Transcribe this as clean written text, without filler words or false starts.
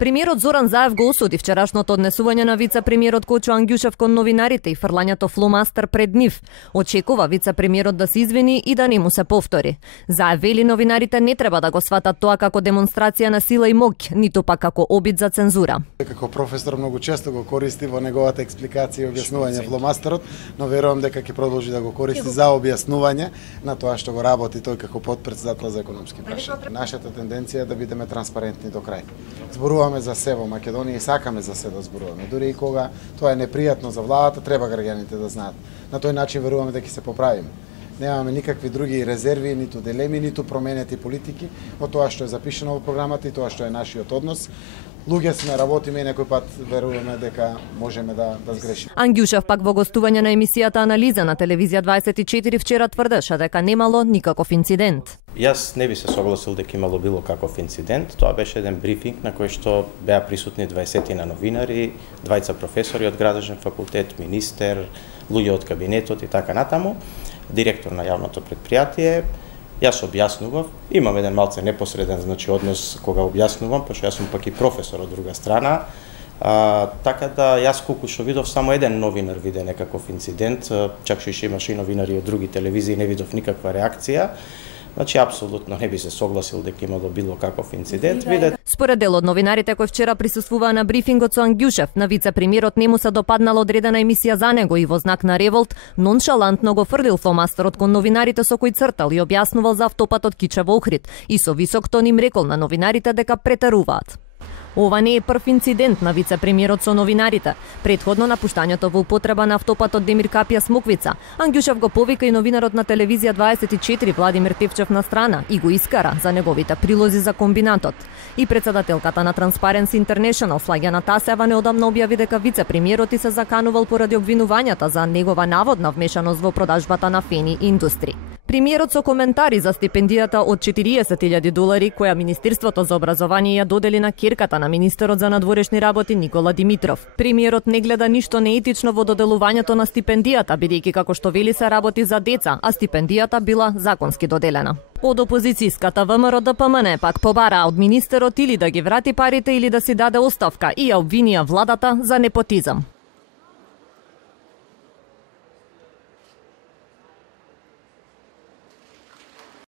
Премиерот Зоран Заев го осуди вчерашното однесување на вице-премиерот Кочо Ангјушев кон новинарите и фрлањето фломастер пред нив. Очекува вице-премиерот да се извини и да не му се повтори. Заев вели новинарите не треба да го сватат тоа како демонстрација на сила и моќ, ниту пак како обид за цензура. Како професор многу често го користи во неговата експликација и објаснување фломастерот, но верувам дека ќе продолжи да го користи за објаснување на тоа што го работи тој како потпредседател за економски прашања. Нашата тенденција е да бидеме транспарентни до крај. Зборуваме за се во Македонија и сакаме за се да зборуваме. Дури и кога тоа е непријатно за владата, треба граѓаните да знаат. На тој начин веруваме дека ќе се поправиме. Немаме никакви други резерви, ниту дилеми, ниту променети политики од тоа што е запишено во програмата и тоа што е нашиот однос. Луѓе сме, работиме и некој пат веруваме дека можеме да сгрешиме. Ангјушев пак во гостување на емисијата Анализа на телевизија 24 вчера тврдеше дека немало никаков инцидент. Јас не би се согласил дека имало било каков инцидент. Тоа беше еден брифинг на кој што беа присутни 20 на новинари, 2 професори од Градежен факултет, министер, луѓе од кабинетот и така натаму, директор на јавното предпријатие. Јас објаснував, имам еден малце непосреден однос кога објаснувам, пошто јас сум пак и професор од друга страна. Така да јас колку што видов само еден новинар виде некаков инцидент, чак што имаше и новинари од други телевизии, не видов никаква реакција. Значи, апсолутно не би се согласил дека имало било каков инцидент. Според дел од новинарите кои вчера присуствуваа на брифингот со Ангјушев, на вице-премиерот не му се допаднала одредена емисија за него и во знак на револт, ноншалантно го фрлил фломастерот кон новинарите со кој цртал и објаснувал за автопатот Кичево Охрид и со висок тон им рекол на новинарите дека претеруваат. Ова не е прв инцидент на вице-премиерот со новинарите. Претходно напуштањето во употреба на автопатот Демир Капија Смоквица, Ангјушев го повика и новинарот на телевизија 24 Владимир Тевчев на страна и го искара за неговите прилози за комбинатот. И председателката на Transparency International Слагјана Тасева неодамна објави дека вице-премиерот и се заканувал поради обвинувањата за негова наводна вмешаност во продажбата на фени индустри. Премиерот со коментари за стипендијата од $40.000 која Министерството за образование ја додели на ќерката на министерот за надворешни работи Никола Димитров. Премиерот не гледа ништо неетично во доделувањето на стипендијата, бидејќи како што вели се работи за деца, а стипендијата била законски доделена. Од опозицијската ВМРО ДПМН пак побараа од министерот или да ги врати парите или да си даде оставка и ја обвинија владата за непотизам.